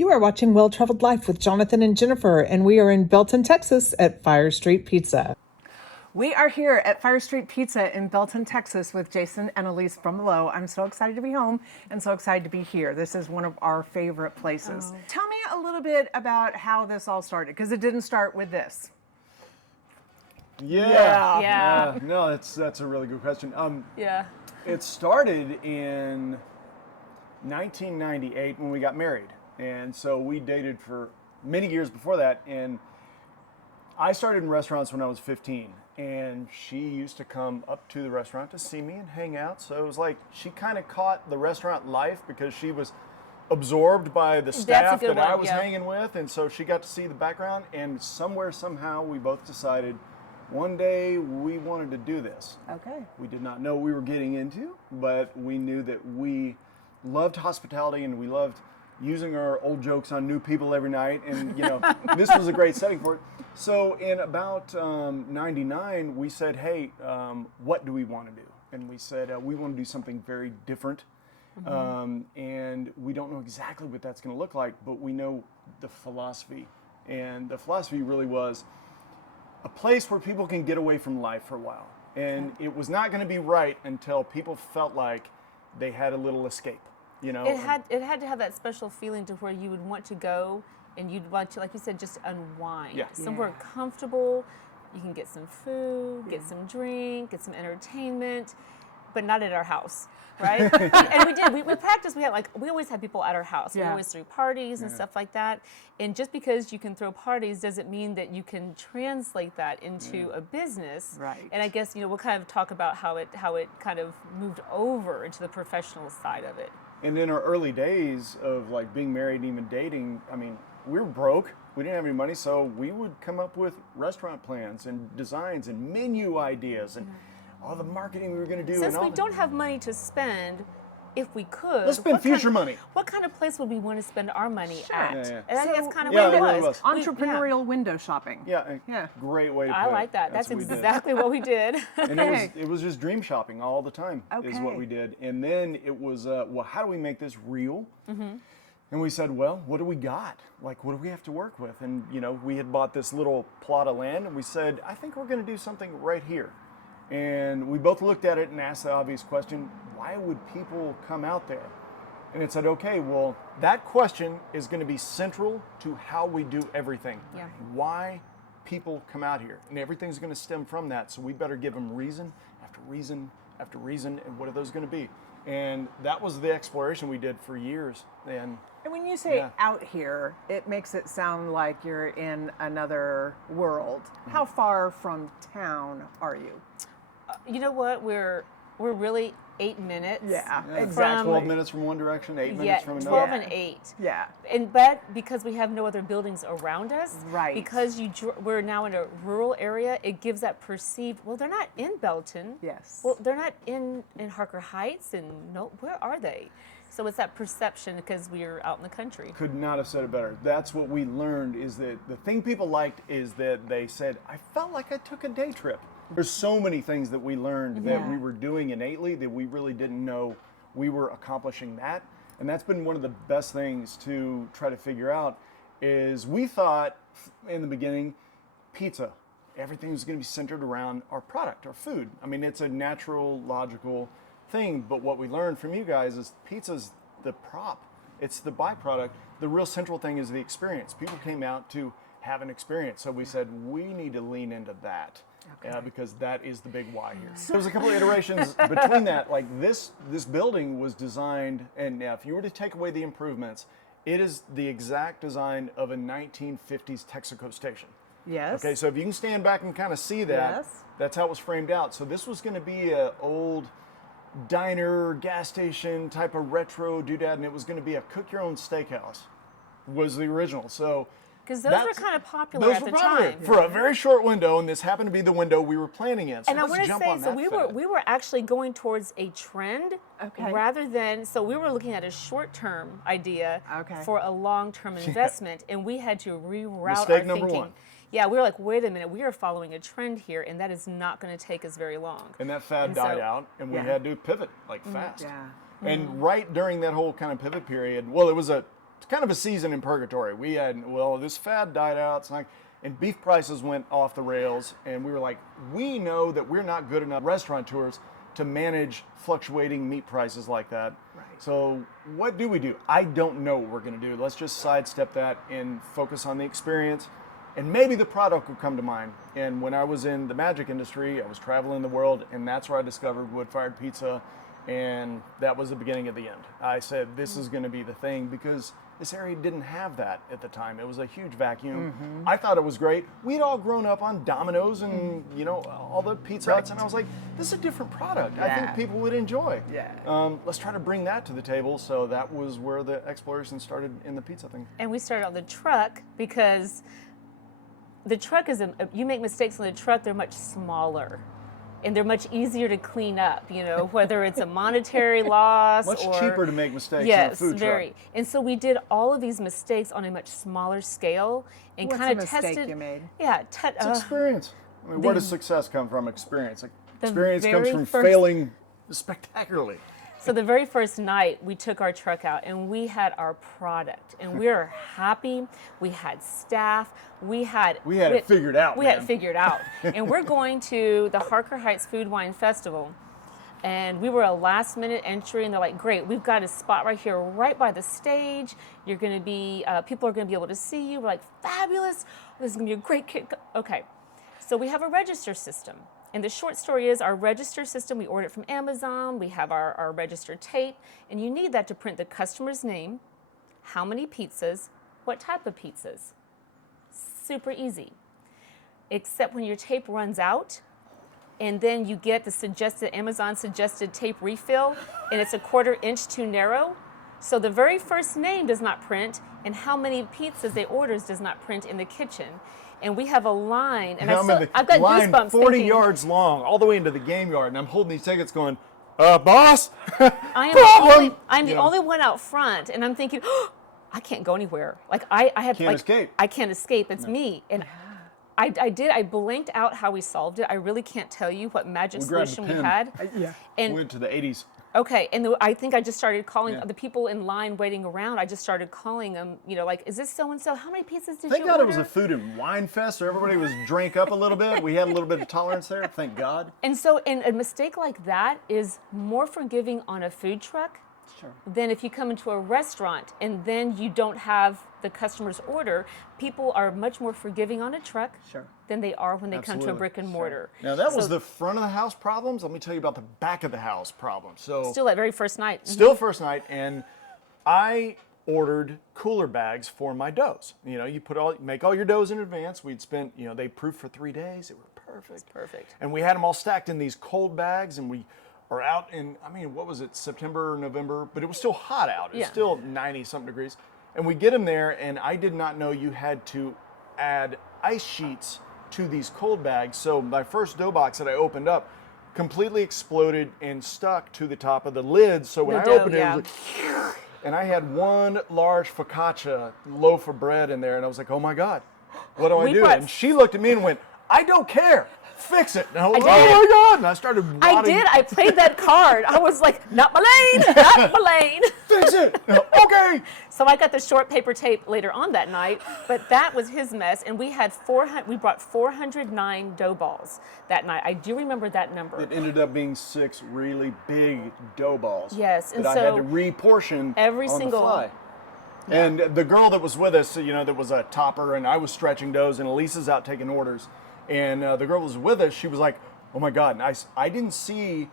You are watching Well Traveled Life with Jonathan and Jennifer, and we are in Belton, Texas at Fire Street Pizza. We are here at Fire Street Pizza in Belton, Texas with Jason and Elise Brumbalow. I'm so excited to be home and so excited to be here. This is one of our favorite places. Tell me a little bit about how this all started, because it didn't start with this. Yeah. No, that's a really good question. It started in 1998 when we got married. And so we dated for many years before that. And I started in restaurants when I was 15. And she used to come up to the restaurant to see me and hang out. So it was like she kind of caught the restaurant life because she was absorbed by the staff that I was hanging with. And so she got to see the background. And somewhere, somehow, we both decided one day we wanted to do this. Okay. We did not know what we were getting into, but we knew that we loved hospitality and we loved using our old jokes on new people every night, and this was a great setting for it. So in about 99, we said, hey, what do we want to do? And we said, we want to do something very different, and we don't know exactly what that's going to look like, but we know the philosophy. And the philosophy really was a place where people can get away from life for a while. And it was not going to be right until people felt like they had a little escape. It had to have that special feeling to where you would want to go and you'd want to, like you said, just unwind. Somewhere comfortable. You can get some food, get some drink, get some entertainment, but not at our house, right? And we did. We practiced. We always had people at our house. We always threw parties and stuff like that. And just because you can throw parties doesn't mean that you can translate that into a business. Right. And I guess we'll kind of talk about how it kind of moved over into the professional side of it. And in our early days of like being married and even dating, I mean, we were broke. We didn't have any money, so we would come up with restaurant plans and designs and menu ideas and all the marketing we were going to do. Since we don't have money to spend, if we could, let's spend future money. What kind of place would we want to spend our money at? Yeah. And I think that's kind of what what it it was. Entrepreneurial window shopping. Great way to put it. I like that. That's exactly what we did. And it was just dream shopping all the time is what we did. And then it was, well, how do we make this real? And we said, well, what do we got? Like, what do we have to work with? And, we had bought this little plot of land, and we said, I think we're going to do something right here. And we both looked at it and asked the obvious question, why would people come out there? And it said, okay, well, that question is going to be central to how we do everything. Yeah. Why people come out here. And everything's going to stem from that. So we better give them reason after reason after reason. And what are those going to be? And that was the exploration we did for years. And when you say out here, it makes it sound like you're in another world. How far from town are you? You know what? We're really 8 minutes. Yeah, exactly. 12 minutes from one direction, 8 minutes from another. 12 and 8. Yeah. But because we have no other buildings around us, right? Because we're now in a rural area, it gives that perceived. Well, they're not in Belton. Yes. Well, they're not in Harker Heights, and where are they? So it's that perception because we're out in the country. Could not have said it better. That's what we learned is that the thing people liked is that they said, I felt like I took a day trip. There's so many things that we learned that we were doing innately that we really didn't know we were accomplishing that. And that's been one of the best things to try to figure out is we thought in the beginning, pizza, everything was going to be centered around our product, our food. I mean, it's a natural, logical thing, but what we learned from you guys is pizza's the prop. It's the byproduct. The real central thing is the experience. People came out to have an experience. So we said, we need to lean into that. Because that is the big why here. So there's a couple of iterations between that. Like this building was designed, and now if you were to take away the improvements, it is the exact design of a 1950s Texaco station. Yes. Okay, so if you can stand back and kind of see that, that's how it was framed out. So this was going to be an old diner, gas station type of retro doodad, and it was going to be a cook-your-own steakhouse. Was the original. So. Because those were kind of popular at the time. For a very short window, and this happened to be the window we were planning in. So and I want to say, so we were actually going towards a trend rather than, so we were looking at a short-term idea for a long-term investment, and we had to reroute our thinking. Number one. Yeah, we were like, wait a minute, we are following a trend here, and that is not going to take us very long. And that fad died out, and we had to pivot fast. And right during that whole kind of pivot period, well, it was a it's kind of a season in purgatory. We had, well, this fad died out, and beef prices went off the rails, and we were like, we know that we're not good enough restaurateurs to manage fluctuating meat prices like that. Right. So what do? I don't know what we're going to do. Let's just sidestep that and focus on the experience, and maybe the product will come to mind. And when I was in the magic industry, I was traveling the world, and that's where I discovered wood-fired pizza, and that was the beginning of the end. I said, this is going to be the thing, because this area didn't have that at the time. It was a huge vacuum. I thought it was great. We'd all grown up on Domino's and all the Pizza Huts, and I was like, this is a different product. I think people would enjoy. Yeah. Let's try to bring that to the table. So that was where the exploration started in the pizza thing. And we started on the truck because the truck is, you make mistakes on the truck, they're much smaller. And they're much easier to clean up, whether it's a monetary loss Much or cheaper to make mistakes yes, in a food very. truck. And so we did all of these mistakes on a much smaller scale and What's kind a of mistake tested. you made? Yeah, It's experience. I mean, where does success come from? Experience. Experience comes very from first- failing spectacularly. So the very first night we took our truck out and we had our product and we were happy. We had staff. We had it figured out. We man. had it figured out. And we're going to the Harker Heights Food Wine Festival. And we were a last minute entry and they're like, great, we've got a spot right here, right by the stage. You're going to be, people are going to be able to see you. We're like, fabulous. This is going to be a great kid. Okay. So we have a register system. And the short story is our register system, we order it from Amazon, we have our register tape, and you need that to print the customer's name, how many pizzas, what type of pizzas. Super easy. Except when your tape runs out, and then you get the Amazon suggested tape refill, and it's a 1/4 inch too narrow. So the very first name does not print, and how many pizzas they orders does not print in the kitchen. And we have a line, and I've got line goosebumps 40 thinking, yards long, all the way into the game yard, and I'm holding these tickets going, boss, I'm the only one out front, and I'm thinking, oh, I can't go anywhere. Like I have Can't escape. I can't escape. It's me. And I blinked out how we solved it. I really can't tell you what magic We grabbed a solution we pen. had. Yeah. And went to the 80s. okay, and I think I just started calling Yeah. the people in line waiting around. I just started calling them, like, is this so and so? How many pizzas did Thank you God order? it was a food and wine fest, so everybody was drank up a little bit. We had a little bit of tolerance there, thank God. And so, and a mistake like that is more forgiving on a food truck Sure. than if you come into a restaurant and then you don't have the customer's order. People are much more forgiving on a truck Sure. than they are when they come to a Absolutely. brick and mortar. Now that was So the front of the house problems. Let me tell you about the back of the house problems. So still that very first night. still first night, and I ordered cooler bags for my doughs. You make all your doughs in advance. We'd spent, they proofed for 3 days. It were perfect. Perfect. And we had them all stacked in these cold bags, and we are out in, what was it, September or November? But it was still hot out. It was Yeah. still 90-something degrees. And we get them there, and I did not know you had to add ice sheets to these cold bags. So my first dough box that I opened up completely exploded and stuck to the top of the lid. So when The I dough, opened it, it was like, and I had one large focaccia loaf of bread in there, and I was like, oh my God, what do I We do? brought- And she looked at me and went, I don't care. Fix it. And I was like, I did. oh my God. And I started I wadding, did. I played that card. I was like, not my lane, not my lane. fix it. Okay. So I got the short paper tape later on that night, but that was his mess. And we had we brought 409 dough balls that night. I do remember that number. It ended up being 6 really big dough balls. Yes, and that I had so to reportion every on single- the fly. And the girl that was with us, that was a topper, and I was stretching doughs, and Elisa's out taking orders. And the girl was with us. She was like, oh my God. And I didn't see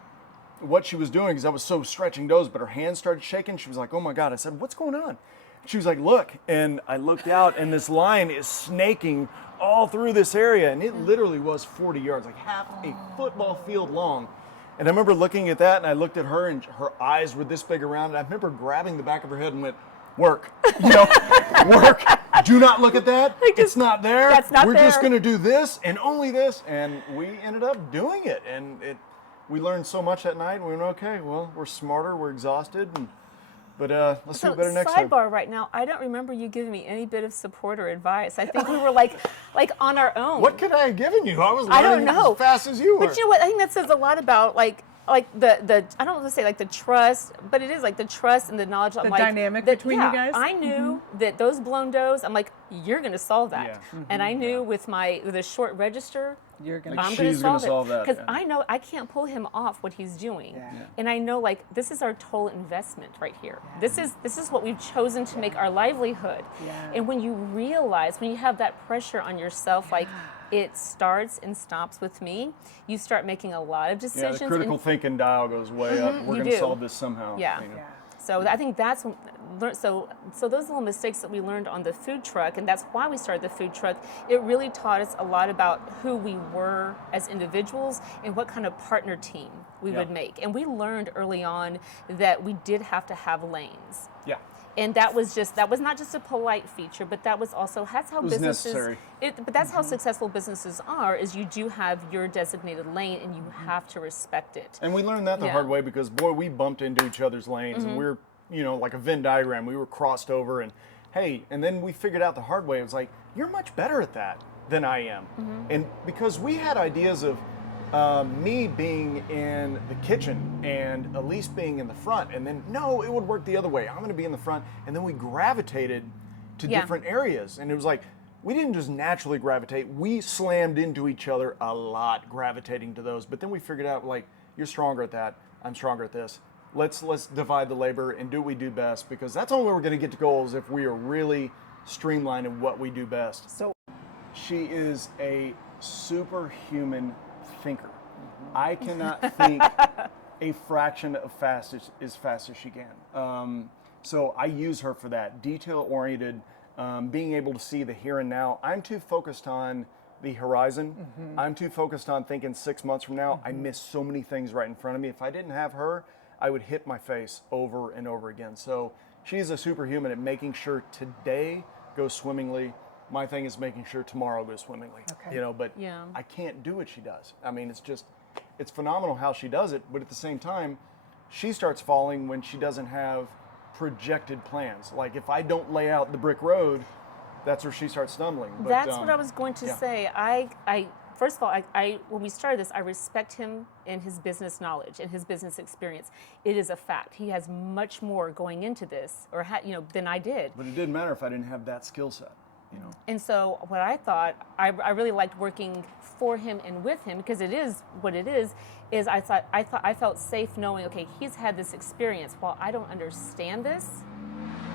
what she was doing because I was so stretching doughs, but her hands started shaking. She was like, oh my God. I said, what's going on? She was like, look. And I looked out, and this line is snaking all through this area. And it literally was 40 yards, like half a football field long. And I remember looking at that, and I looked at her, and her eyes were this big around. And I remember grabbing the back of her head and went, work. Work. Do not look at that. It's not there. That's not We're there. just going to do this and only this. And we ended up doing it. And we learned so much that night. We went, okay, well, we're smarter. We're exhausted. But let's do So it better next time. sidebar right now, I don't remember you giving me any bit of support or advice. I think we were like on our own. What could I have given you? I was I don't learning know. as fast as you were. But you know what? I think that says a lot about like the I don't want to say like the trust, but it is like the trust and the knowledge. The I'm like, dynamic that, between you guys? I knew that those blown doughs. I'm like, you're gonna solve that, Yeah. and I knew with the short register. You're gonna. Like I'm she's going gonna to solve solve it that, because yeah. I know I can't pull him off what he's doing, Yeah. Yeah. and I know like this is our total investment right here. This is what we've chosen to make our livelihood. Yeah. And when you realize, when you have that pressure on yourself, like it starts and stops with me, you start making a lot of Yeah, decisions. the critical thinking dial goes way up. We're you going to do. solve this somehow. Yeah. you know. So I think that's so those little mistakes that we learned on the food truck, and that's why we started the food truck. It really taught us a lot about who we were as individuals and what kind of partner team we would make. And we learned early on that we did have to have lanes. Yeah. And that was not just a polite feature, but that was also that's how was businesses. necessary. But that's how successful businesses are. Is you do have your designated lane, and you have to respect it. And we learned that the Yeah. hard way because, boy, we bumped into each other's lanes and we were, like a Venn diagram. We were crossed over and, hey, and then we figured out the hard way. It was like, you're much better at that than I am. And because we had ideas of me being in the kitchen and Elise being in the front, and then, no, it would work the other way. I'm going to be in the front. And then we gravitated to different areas. And it was like, we didn't just naturally gravitate. We slammed into each other a lot, gravitating to those. But then we figured out, like, you're stronger at that. I'm stronger at this. Let's divide the labor and do what we do best, because that's only way we're going to get to goals if we are really streamlining what we do best. So She is a superhuman thinker. I cannot think a fraction of fast as fast as she can. So I use her for that, detail-oriented, being able to see the here and now. I'm too focused on the horizon. I'm too focused on thinking 6 months from now. I miss so many things right in front of me. If I didn't have her, I would hit my face over and over again. So she's a superhuman at making sure today goes swimmingly. My thing is making sure tomorrow goes swimmingly. Okay. But Yeah. I can't do what she does. I mean, it's phenomenal how she does it, but at the same time, she starts falling when she doesn't have projected plans. Like if I don't lay out the brick road, that's where she starts stumbling. But, That's what I was going to yeah. say. I first of all, I when we started this, I respect him and his business knowledge and his business experience. It is a fact. He has much more going into this, than I did. But it didn't matter if I didn't have that skill set. And so what I thought, I really liked working for him and with him, because it is what it is I felt safe knowing, okay, he's had this experience. While I don't understand this,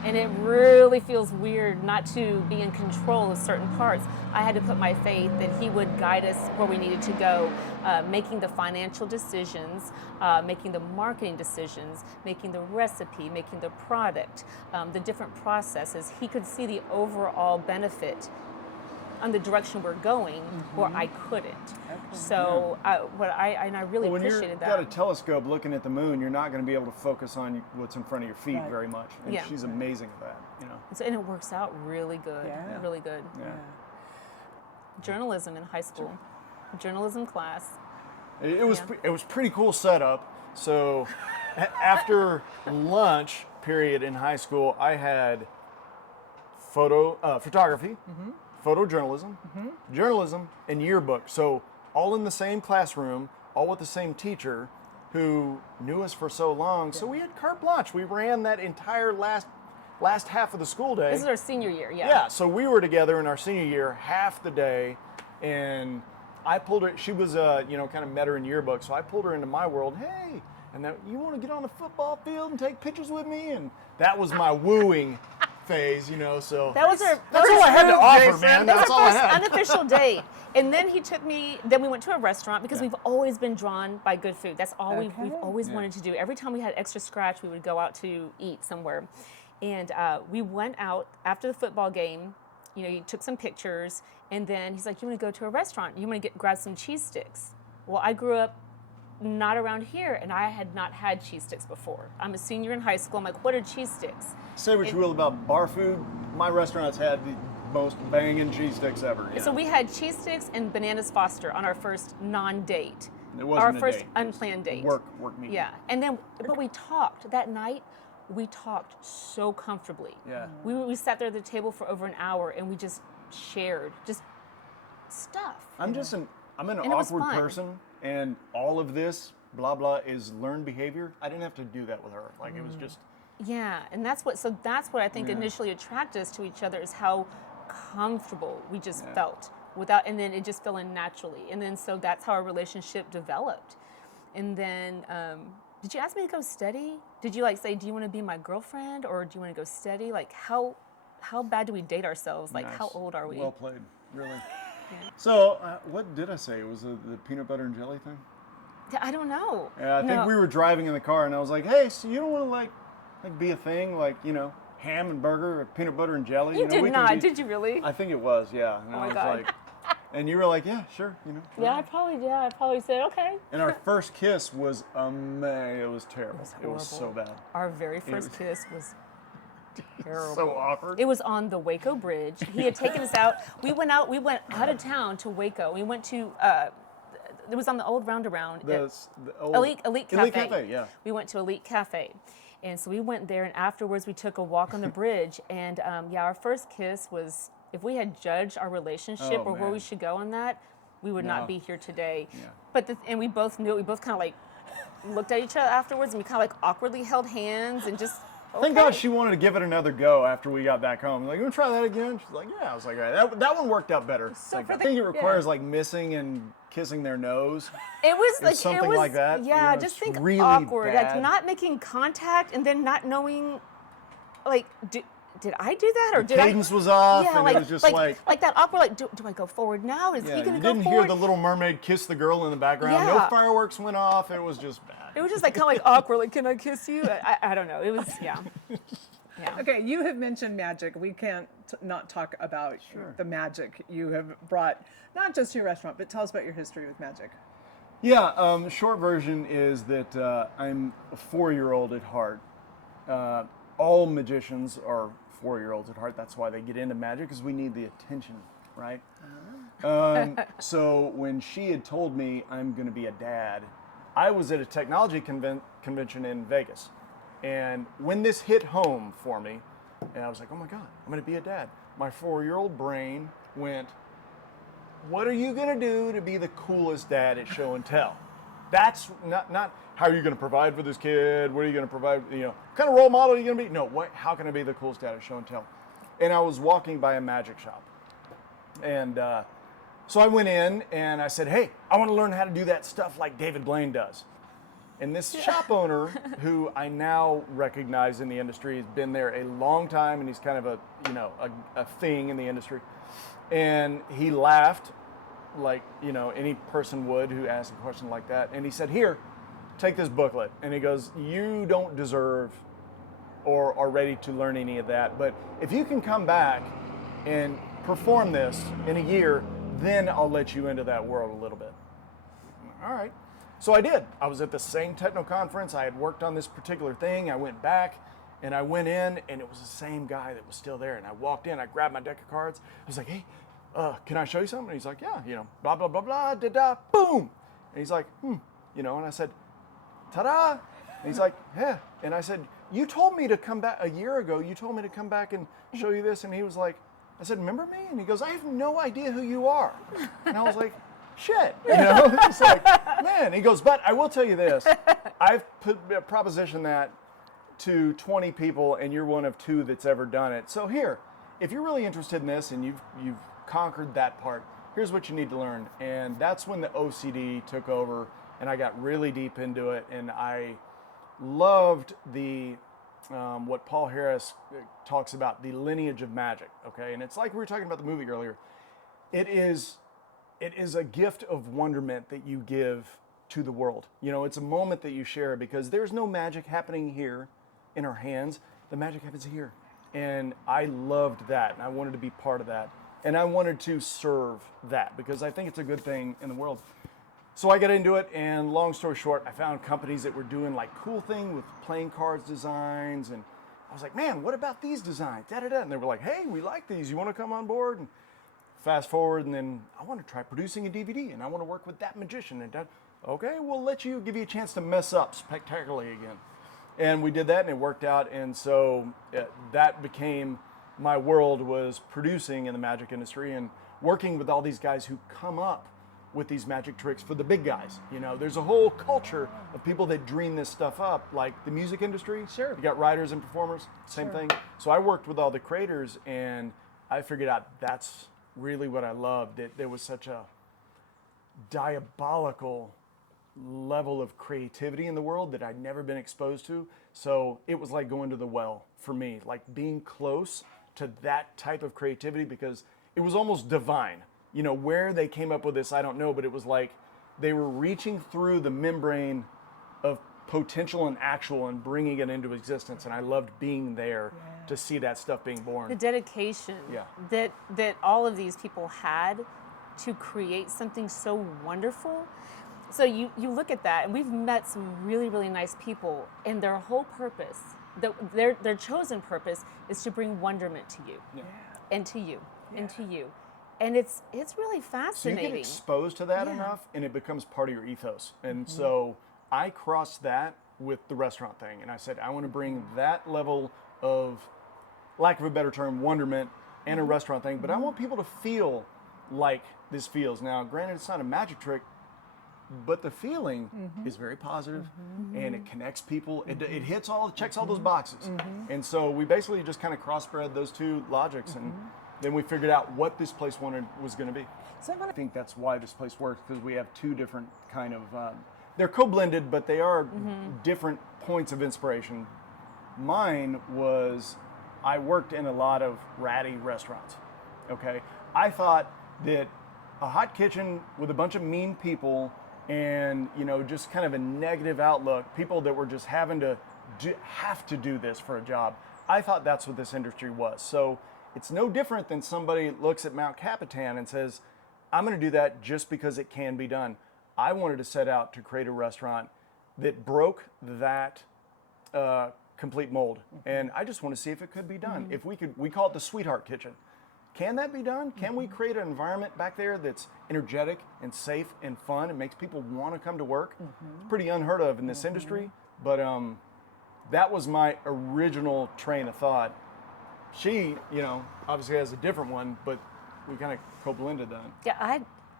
and it really feels weird not to be in control of certain parts, I had to put my faith that he would guide us where we needed to go, making the financial decisions, making the marketing decisions, making the recipe, making the product, the different processes. He could see the overall benefit on the direction we're going, where I couldn't. So I really When you've appreciated got a that. telescope looking at the moon, you're not going to be able to focus on what's in front of your feet Right. very much. And Yeah. she's amazing at that. And it works out really good, Yeah. really good. Yeah. Journalism in high school, journalism class. It was Yeah. it was pretty cool setup. So after lunch period in high school, I had photography, photojournalism, journalism, and yearbook. So all in the same classroom, all with the same teacher who knew us for so long. So we had carte blanche. We ran that entire last half of the school day. This is our senior year, Yeah, so we were together in our senior year half the day, and I pulled her. She was, kind of met her in yearbook, so I pulled her into my world. Hey, and that you want to get on the football field and take pictures with me, and that was my wooing phase, So That was our that's first all I had to move, offer, Jason. man. That was That's all our I first had. unofficial date. And then he took me, then we went to a restaurant, because we've always been drawn by good food. That's all we've always wanted to do. Every time we had extra scratch, we would go out to eat somewhere. And we went out after the football game. He took some pictures, and then he's like, "You want to go to a restaurant? You want to grab some cheese sticks?" Well, I grew up not around here, and I had not had cheese sticks before. I'm a senior in high school. I'm like, "What are cheese sticks?" Say what you will about bar food. My restaurants had the most banging cheese sticks ever. Yeah. So we had cheese sticks and bananas Foster on our first non-date. It wasn't our a first date. unplanned date. work meeting. Yeah, and then but we talked that night. We talked so comfortably. Yeah. We sat there at the table for over an hour, and we just shared stuff. I'm an And it was awkward fun. person, and all of this blah blah is learned behavior. I didn't have to do that with her. Like it was just. Yeah, and that's what I think initially attracted us to each other is how comfortable we just felt without, and then it just fell in naturally, and then so that's how our relationship developed. And then, did you ask me to go steady? Did you like say, do you want to be my girlfriend, or do you want to go steady? Like how bad do we date ourselves? Like how old are we? Well played, really. So what did I say? It was the peanut butter and jelly thing? I don't know. Yeah, I think we were driving in the car, and I was like, "Hey, so you don't want to like be a thing, like ham and burger, peanut butter and jelly?" You did not, did you really? I think it was, yeah. And Oh I my was God. like, and you were like, "Yeah, sure," Yeah, I probably said okay. And our first kiss was amazing. It was terrible. It was so bad. Our very first kiss was terrible. So awkward. It was on the Waco Bridge. He had taken us out. We went out of town to Waco. We went to, it was on the old roundabout. The old Elite Cafe. Elite Cafe, yeah. We went to Elite Cafe. And so we went there, and afterwards we took a walk on the bridge. And our first kiss was, if we had judged our relationship or where man. we should go on that, we would not be here today. Yeah. But and we both knew it. We both kind of like looked at each other afterwards, and we kind of like awkwardly held hands and just. Thank God she wanted to give it another go after we got back home. Like, you want to try that again? She's like, yeah. I was like, all right, that one worked out better. So Like, for I the- think it requires like missing and kissing their nose. It was Or like something it was, like that, Yeah, it's just think really awkward, bad. like not making contact and then not knowing, like, did I do that or did Cadence was off, Yeah, and like it was just like that awkward. Like, do I go forward now? Is yeah, he gonna you go didn't forward? hear the Little Mermaid kiss the girl in the background. Yeah. No fireworks went off. It was just bad. It was just like kind of like awkward. Like, can I kiss you? I don't know. It was yeah. Okay, you have mentioned magic. We can't not talk about the magic you have brought, not just to your restaurant, but tell us about your history with magic. Yeah, short version is that I'm a 4-year-old at heart. All magicians are 4-year-olds at heart. That's why they get into magic, because we need the attention, right? So when she had told me I'm going to be a dad, I was at a technology convention in Vegas. And when this hit home for me, and I was like, oh my God, I'm going to be a dad. My 4-year-old brain went, what are you going to do to be the coolest dad at show and tell? That's not how are you going to provide for this kid? What are you going to provide? What kind of role model are you going to be? No, how can I be the coolest dad at show and tell? And I was walking by a magic shop. And so I went in and I said, hey, I want to learn how to do that stuff like David Blaine does. And this shop owner, who I now recognize in the industry, has been there a long time, and he's kind of a thing in the industry. And he laughed like, any person would who asked a question like that. And he said, here, take this booklet. And he goes, you don't deserve or are ready to learn any of that. But if you can come back and perform this in a year, then I'll let you into that world a little bit. All right. So I did. I was at the same techno conference. I had worked on this particular thing. I went back and I went in, and it was the same guy that was still there. And I walked in, I grabbed my deck of cards. I was like, hey, can I show you something? And he's like, yeah, blah, blah, blah, blah, da-da, boom. And he's like, and I said, ta-da. And he's like, yeah. And I said, you told me to come back a year ago. You told me to come back and show you this. And he was like, I said, remember me? And he goes, I have no idea who you are. And I was like, shit, It's like, man. He goes, but I will tell you this. I've propositioned that to 20 people, and you're one of 2 that's ever done it. So here, if you're really interested in this and you've conquered that part, here's what you need to learn. And that's when the OCD took over, and I got really deep into it, and I loved the what Paul Harris talks about, the lineage of magic. Okay, and it's like we were talking about the movie earlier. It is a gift of wonderment that you give to the world. It's a moment that you share, because there's no magic happening here in our hands. The magic happens here. And I loved that, and I wanted to be part of that. And I wanted to serve that, because I think it's a good thing in the world. So I got into it, and long story short, I found companies that were doing like cool thing with playing cards designs, and I was like, man, what about these designs? Da-da-da. And they were like, hey, we like these. You want to come on board? And fast forward, and then I want to try producing a DVD, and I want to work with that magician. And that, okay, we'll give you a chance to mess up spectacularly again. And we did that, and it worked out. And so that became my world, was producing in the magic industry and working with all these guys who come up with these magic tricks for the big guys. You know, there's a whole culture of people that dream this stuff up, like the music industry. Sure. You got writers and performers, same thing. So I worked with all the creators, and I figured out that's really what I loved, that there was such a diabolical level of creativity in the world that I'd never been exposed to. So it was like going to the well for me, like being close to that type of creativity, because it was almost divine. You know, where they came up with this, I don't know, but it was like they were reaching through the membrane of potential and actual and bringing it into existence. And I loved being there to see that stuff being born. The dedication that all of these people had to create something so wonderful. So you look at that, and we've met some really, really nice people, and their whole purpose, their chosen purpose, is to bring wonderment to you, and to you, and to you. And it's really fascinating. So you get exposed to that enough, and it becomes part of your ethos. And so I crossed that with the restaurant thing, and I said, I want to bring that level of, lack of a better term, wonderment and a restaurant thing, but I want people to feel like this feels. Now, granted, it's not a magic trick, but the feeling is very positive, and it connects people. It checks all those boxes. And so we basically just kind of crossbred those two logics, and then we figured out what this place was going to be. So I think that's why this place works, because we have two different kind of, they're co-blended, but they are different points of inspiration. Mine was, I worked in a lot of ratty restaurants, okay? I thought that a hot kitchen with a bunch of mean people and, you know, just kind of a negative outlook, people that were just have to do this for a job. I thought that's what this industry was. So it's no different than somebody looks at Mount Capitan and says, I'm going to do that just because it can be done. I wanted to set out to create a restaurant that broke that complete mold. And I just want to see if it could be done. If we call it the Sweetheart Kitchen. Can that be done? Can we create an environment back there that's energetic and safe and fun and makes people want to come to work? It's pretty unheard of in this industry, but that was my original train of thought. She, you know, obviously has a different one, but we kind of co-blended that. Yeah,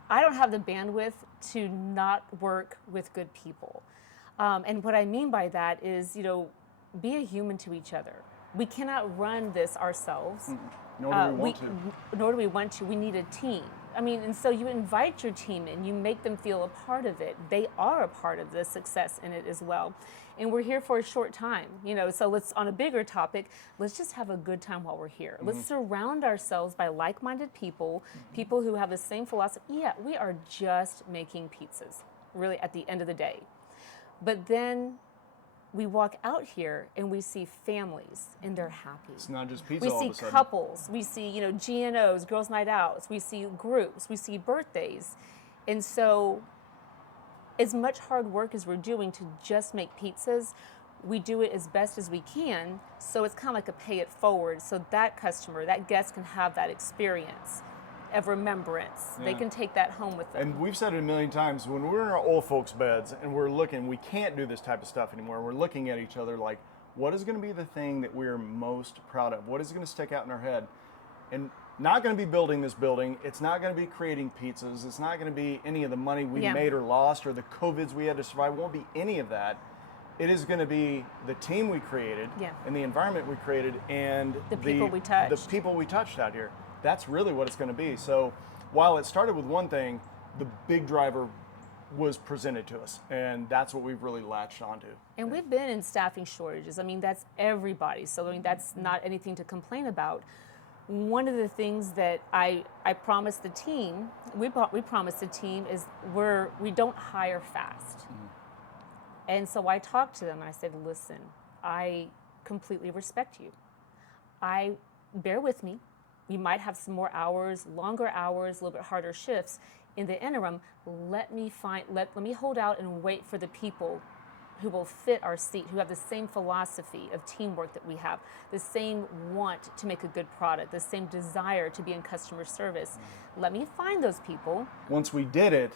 I don't have the bandwidth to not work with good people. And what I mean by that is, you know, be a human to each other. We cannot run this ourselves. Nor do we want to. Nor do we want to. We need a team. I mean, and so you invite your team in, you make them feel a part of it. They are a part of the success in it as well. And we're here for a short time, you know, so let's, on a bigger topic, let's just have a good time while we're here. Let's surround ourselves by like-minded people, people who have the same philosophy. Yeah, we are just making pizzas, really, at the end of the day. But then we walk out here and we see families and they're happy. It's not just pizza We all see of a sudden. couples, we see, you know, GNOs, girls' night outs, we see groups, we see birthdays. And so as much hard work as we're doing to just make pizzas, we do it as best as we can. So it's kind of like a pay it forward. So that customer, that guest can have that experience of remembrance. They can take that home with them. And we've said it a million times, when we're in our old folks' beds and we're looking, we can't do this type of stuff anymore. We're looking at each other like, what is going to be the thing that we're most proud of? What is going to stick out in our head? And not going to be building this building. It's not going to be creating pizzas. It's not going to be any of the money we made or lost or the COVIDs we had to survive. It won't be any of that. It is going to be the team we created and the environment we created and the people we touched. The people we touched out here. That's really what it's going to be. So while it started with one thing, the big driver was presented to us, and that's what we've really latched onto. And we've been in staffing shortages. I mean, that's everybody. So I mean, that's not anything to complain about. One of the things that I promised the team, we promised the team, is we don't hire fast. And so I talked to them and I said, listen, I completely respect you. Bear with me. We might have some more hours, longer hours, a little bit harder shifts. In the interim, let me hold out and wait for the people who will fit our seat, who have the same philosophy of teamwork that we have, the same want to make a good product, the same desire to be in customer service. Let me find those people. Once we did it,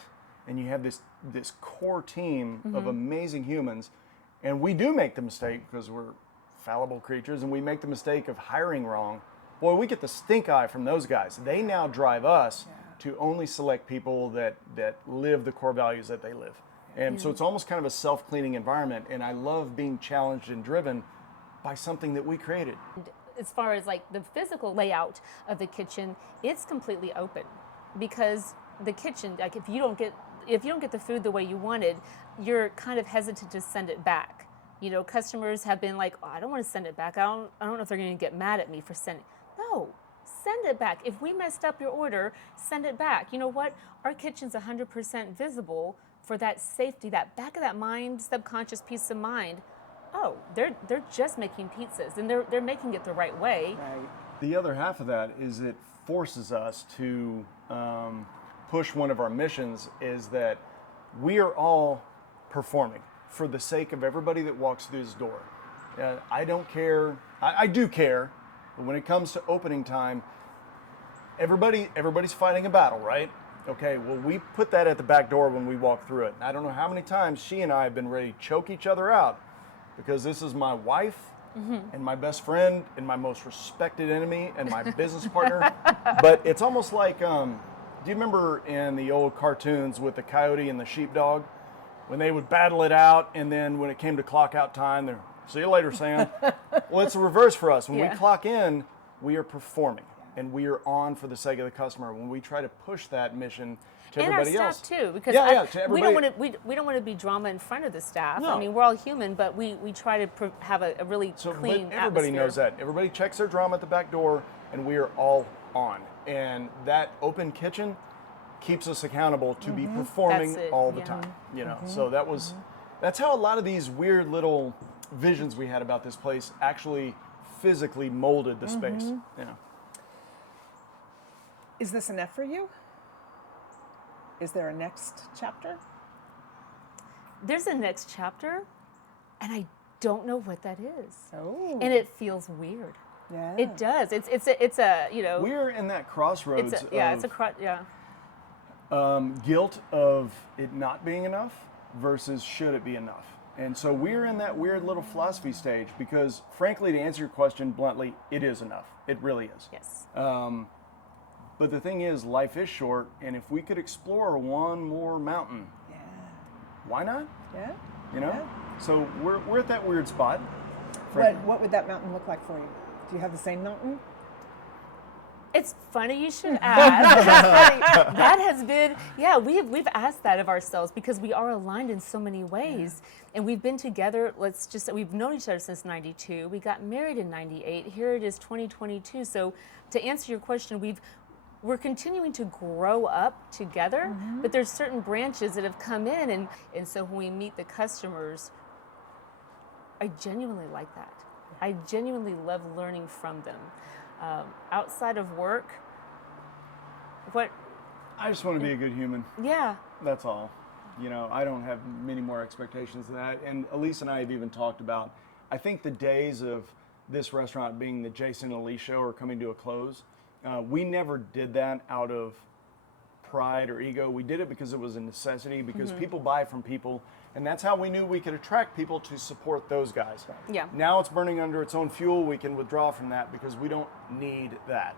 and you have this core team of amazing humans, and we do make the mistake, because we're fallible creatures, and we make the mistake of hiring wrong. Boy, we get the stink eye from those guys. They now drive us to only select people that live the core values that they live. And so it's almost kind of a self-cleaning environment, and I love being challenged and driven by something that we created. As far as like the physical layout of the kitchen, it's completely open, because the kitchen, like if you don't get the food the way you wanted, you're kind of hesitant to send it back. You know, customers have been like, oh, I don't want to send it back. I don't know if they're going to get mad at me for sending. No, send it back. If we messed up your order, send it back. You know what? Our kitchen's 100% visible for that safety, that back of that mind, subconscious peace of mind. Oh, they're just making pizzas, and they're making it the right way. Right. The other half of that is it forces us to push one of our missions, is that we are all performing for the sake of everybody that walks through this door. I don't care. I do care, but when it comes to opening time, everybody's fighting a battle, right? Okay, well, we put that at the back door when we walk through it. I don't know how many times she and I have been ready to choke each other out, because this is my wife and my best friend and my most respected enemy and my business partner. But it's almost like, do you remember in the old cartoons with the coyote and the sheepdog, when they would battle it out, and then when it came to clock out time, they're, see you later, Sam. Well, it's the reverse for us. When we clock in, we are performing, and we are on for the sake of the customer. When we try to push that mission to everybody and our else. staff too, because we don't want to be drama in front of the staff. No. I mean, we're all human, but we try to have a really clean but everybody atmosphere. knows that. Everybody checks their drama at the back door, and we are all on. And that open kitchen keeps us accountable to be performing That's it, all the yeah. time. You know, so that's how a lot of these weird little visions we had about this place actually physically molded the space. You know. Is this enough for you? Is there a next chapter? There's a next chapter, and I don't know what that is. Oh. And it feels weird. Yeah. It does. It's a you know. We're in that crossroads It's a, guilt of it not being enough versus should it be enough. And so we're in that weird little philosophy stage, because frankly, to answer your question bluntly, it is enough. It really is. Yes. But the thing is, life is short, and if we could explore one more mountain, why not? Yeah. You know? Yeah. So we're at that weird spot. What would that mountain look like for you? Do you have the same mountain? It's funny you should ask. That has been, we've asked that of ourselves, because we are aligned in so many ways. And we've been together, we've known each other since 92. We got married in 98. Here it is 2022. So to answer your question, we're continuing to grow up together, but there's certain branches that have come in. And so when we meet the customers, I genuinely like that. I genuinely love learning from them. Outside of work, I just want to be a good human. Yeah. That's all. You know, I don't have many more expectations than that. And Elise and I have even talked about, I think the days of this restaurant being the Jason and Elise show are coming to a close. We never did that out of pride or ego. We did it because it was a necessity, because people buy from people, and that's how we knew we could attract people to support those guys. Yeah. Now it's burning under its own fuel. We can withdraw from that because we don't need that.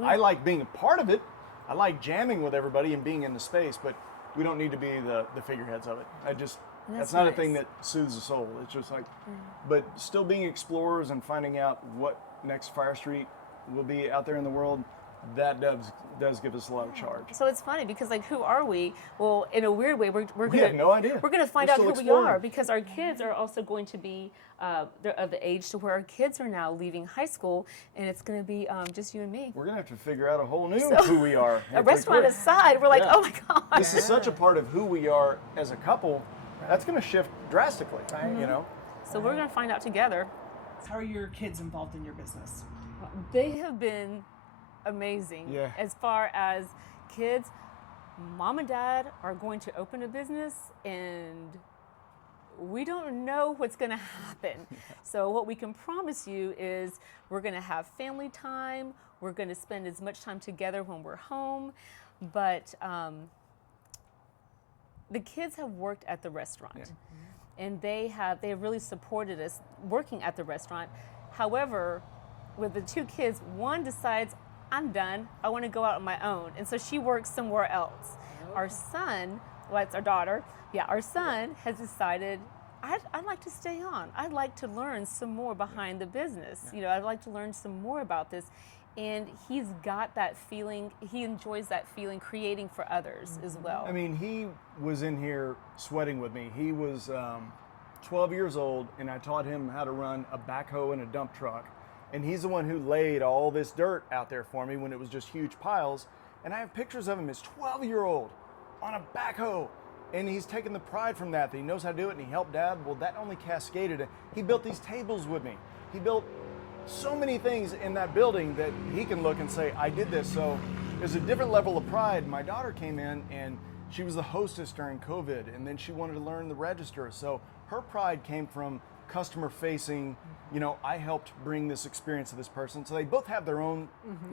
I like being a part of it. I like jamming with everybody and being in the space, but we don't need to be the figureheads of it. That's not a thing that soothes the soul. It's just like, but still being explorers and finding out what next Fire Street will be out there in the world, that does give us a lot of charge. So it's funny, because like, who are we? Well, in a weird way, we have no idea. We're going to find We're out still who exploring. we are, because our kids are also going to be they're of the age to where our kids are now leaving high school, and it's going to be just you and me. We're going to have to figure out a whole new who we are. A restaurant aside, we're like, oh my God. This is such a part of who we are as a couple. That's going to shift drastically, you know? So we're going to find out together. How are your kids involved in your business? They have been amazing. Yeah. As far as kids, mom and dad are going to open a business, and we don't know what's going to happen. So what we can promise you is we're going to have family time. We're going to spend as much time together when we're home. But the kids have worked at the restaurant, and they have really supported us working at the restaurant. However, with the two kids, one decides, I'm done. I want to go out on my own. And so she works somewhere else. Our son, well, it's our daughter. Yeah, our son has decided, I'd like to stay on. I'd like to learn some more behind the business. You know, I'd like to learn some more about this. And he's got that feeling, he enjoys that feeling, creating for others as well. I mean, he was in here sweating with me. He was 12 years old, and I taught him how to run a backhoe and a dump truck. And he's the one who laid all this dirt out there for me when it was just huge piles. And I have pictures of him as 12-year-old on a backhoe. And he's taken the pride from that he knows how to do it, and he helped Dad. Well, that only cascaded. He built these tables with me. He built so many things in that building that he can look and say, I did this. So there's a different level of pride. My daughter came in, and she was the hostess during COVID, and then she wanted to learn the register. So her pride came from customer facing, you know, I helped bring this experience to this person. So they both have their own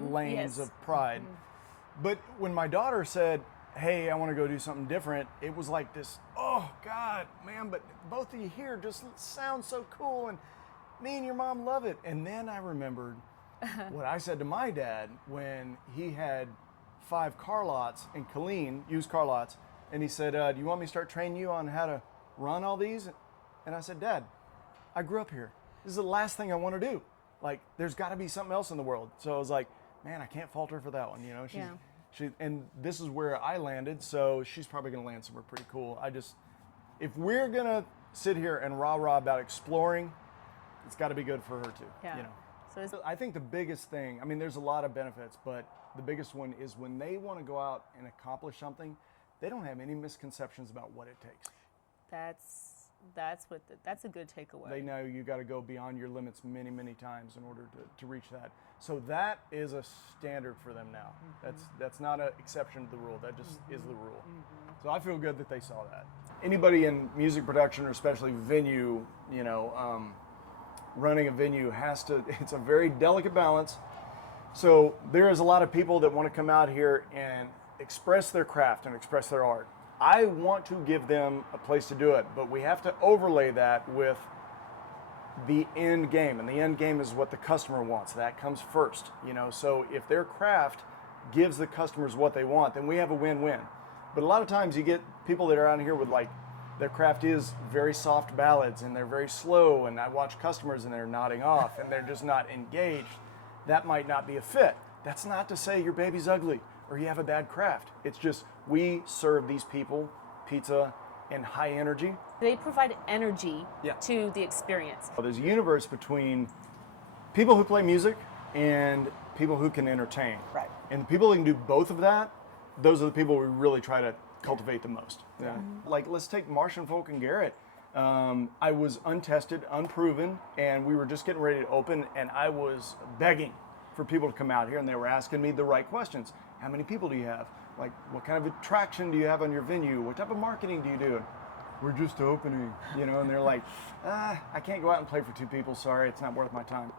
lanes of pride. But when my daughter said, hey, I want to go do something different, it was like this, oh God, man, but both of you here just sound so cool, and me and your mom love it. And then I remembered what I said to my dad when he had 5 car lots in Killeen, used car lots, and he said, do you want me to start training you on how to run all these? And I said, Dad, I grew up here. This is the last thing I want to do. Like, there's got to be something else in the world. So I was like, man, I can't fault her for that one. You know, and this is where I landed. So she's probably going to land somewhere pretty cool. If we're going to sit here and rah-rah about exploring, it's got to be good for her too. Yeah. You know, so I think the biggest thing, I mean, there's a lot of benefits, but the biggest one is when they want to go out and accomplish something, they don't have any misconceptions about what it takes. That's a good takeaway. They know you got to go beyond your limits many, many times in order to reach that. So that is a standard for them now. That's not an exception to the rule. That just is the rule. So I feel good that they saw that. Anybody in music production, or especially venue, you know, running a venue it's a very delicate balance. So there is a lot of people that want to come out here and express their craft and express their art. I want to give them a place to do it, but we have to overlay that with the end game, and the end game is what the customer wants. That comes first, you know. So if their craft gives the customers what they want, then we have a win-win. But a lot of times you get people that are out here with, like, their craft is very soft ballads and they're very slow, and I watch customers and they're nodding off and they're just not engaged. That might not be a fit. That's not to say your baby's ugly or you have a bad craft. It's just we serve these people pizza and high energy. They provide energy to the experience. There's a universe between people who play music and people who can entertain. Right. And the people who can do both of that, those are the people we really try to cultivate the most. Yeah. Like, let's take Martian Folk and Garrett. I was untested, unproven, and we were just getting ready to open, and I was begging for people to come out here, and they were asking me the right questions. How many people do you have? Like, what kind of attraction do you have on your venue? What type of marketing do you do? We're just opening, you know, and they're like, I can't go out and play for 2 people. Sorry, it's not worth my time.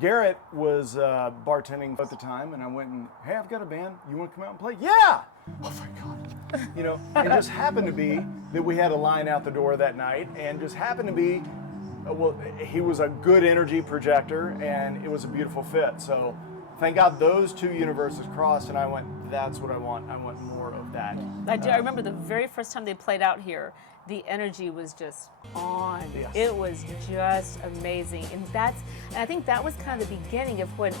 Garrett was bartending at the time, and I went and, hey, I've got a band. You want to come out and play? Yeah! Oh, my God. You know, it just happened to be that we had a line out the door that night, and just happened to be, well, he was a good energy projector, and it was a beautiful fit. So thank God those 2 universes crossed, and I went, that's what I want. I want more of that. I remember the very first time they played out here, the energy was just on. Yes. It was just amazing. And I think that was kind of the beginning of when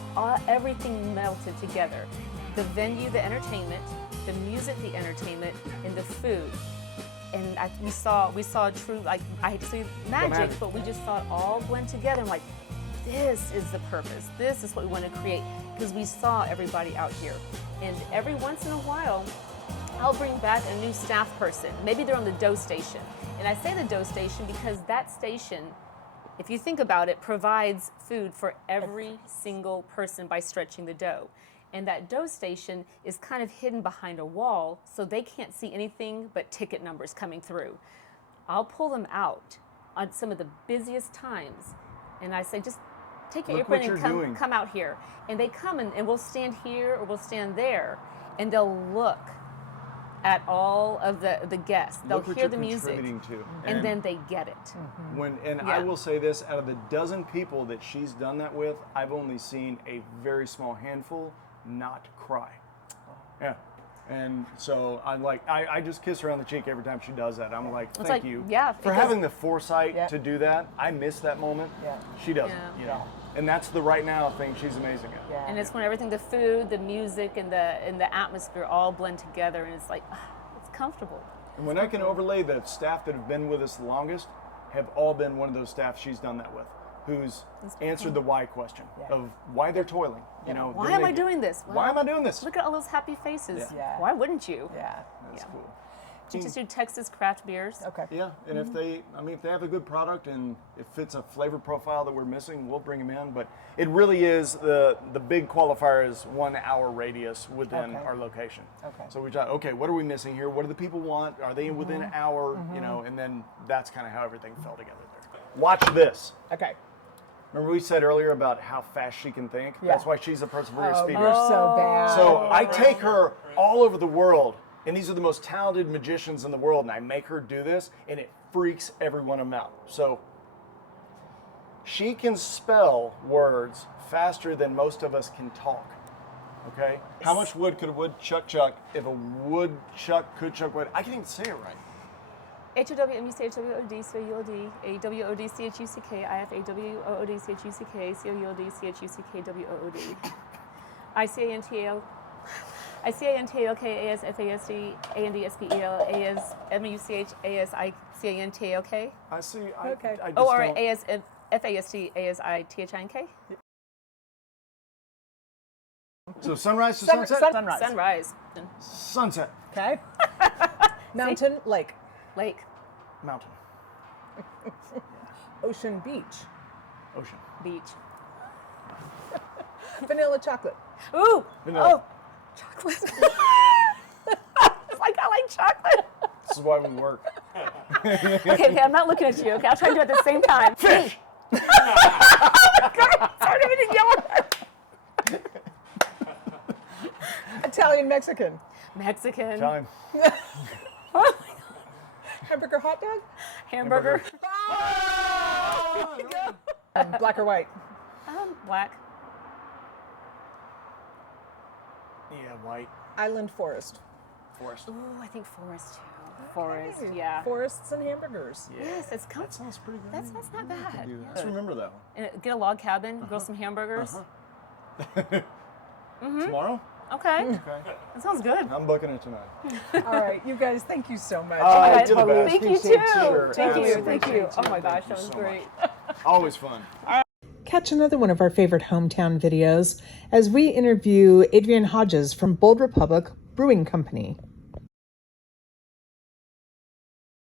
everything melted together. The venue, the entertainment, the music, the entertainment, and the food. And we saw true, like, I hate to say magic, but we just saw it all blend together. I'm like, this is the purpose. This is what we want to create, because we saw everybody out here. And every once in a while, I'll bring back a new staff person. Maybe they're on the dough station. And I say the dough station because that station, if you think about it, provides food for every single person by stretching the dough. And that dough station is kind of hidden behind a wall, so they can't see anything but ticket numbers coming through. I'll pull them out on some of the busiest times, and I say, just take your apron and come out here. And they come, and we'll stand here or we'll stand there, and they'll look at all of the guests. They'll hear the music, and then they get it. I will say this, out of the dozen people that she's done that with, I've only seen a very small handful not cry. Yeah. And so I just kiss her on the cheek every time she does that. I'm like, thank you for having the foresight to do that. I miss that moment. Yeah. She doesn't, you know. And that's the right now thing she's amazing at. Yeah. And it's when everything, the food, the music, and the atmosphere all blend together, and it's like, it's comfortable. And when I can overlay the staff that have been with us the longest, have all been one of those staff she's done that with, who's answered the why question of why they're toiling. You know, Why am I doing this? Well, why am I doing this? Look at all those happy faces. Yeah. Why wouldn't you? Yeah. That's cool. You just do Texas craft beers. Okay. Yeah, and if they have a good product and it fits a flavor profile that we're missing, we'll bring them in. But it really is the big qualifier is 1 hour radius within our location. Okay. So we thought, okay, what are we missing here? What do the people want? Are they within an hour? You know, and then that's kind of how everything fell together there. Watch this. Okay. Remember we said earlier about how fast she can think? Yeah. That's why she's a Perseverance speed You're racer. so bad. So I take her all over the world, and these are the most talented magicians in the world, and I make her do this, and it freaks every one of them out. So she can spell words faster than most of us can talk. Okay? How much wood could a woodchuck chuck if a woodchuck could chuck wood? I can't even say it right. HOWMUCHWOD, AWODCHUCK, IFAWOODCHUCK, COULD, ICANTAL, ICANTALK, ASFASD, ANDSPEL, MUCHASICANTALK, I see. Okay. I just OR don't. ASFASD, ASITHINK. So sunrise to sunset? Sunrise. Sunrise. Sunset. Okay. Mountain, lake, Lake. Mountain. ocean, beach, Ocean. Beach. vanilla chocolate. Ooh! Vanilla. Oh! Chocolate. It's like, I like chocolate. This is why we work. Okay, I'm not looking at you. Okay, I'll try to do it at the same time. Fish! Sorry, everything yellow. Italian, Mexican. Mexican. Time. Hamburger, hot dog. Hamburger. Black or white. Black. Yeah, white. Island, forest. Forest. Ooh, I think forest too. Forest, yeah. Forests and hamburgers. Yes, it's That comfortable. sounds pretty good. That's not bad. Let's remember that And get a log cabin, grill some hamburgers. one. Tomorrow? Okay, Okay. that sounds good. I'm booking it tonight. All right, you guys, thank you so much. I did the best. Thank you appreciate too. Sure, Thank you, absolutely. thank you. Oh my Thank gosh, you that was so great. Always fun. Catch another one of our favorite hometown videos as we interview Adrian Hodges from Bold Republic Brewing Company.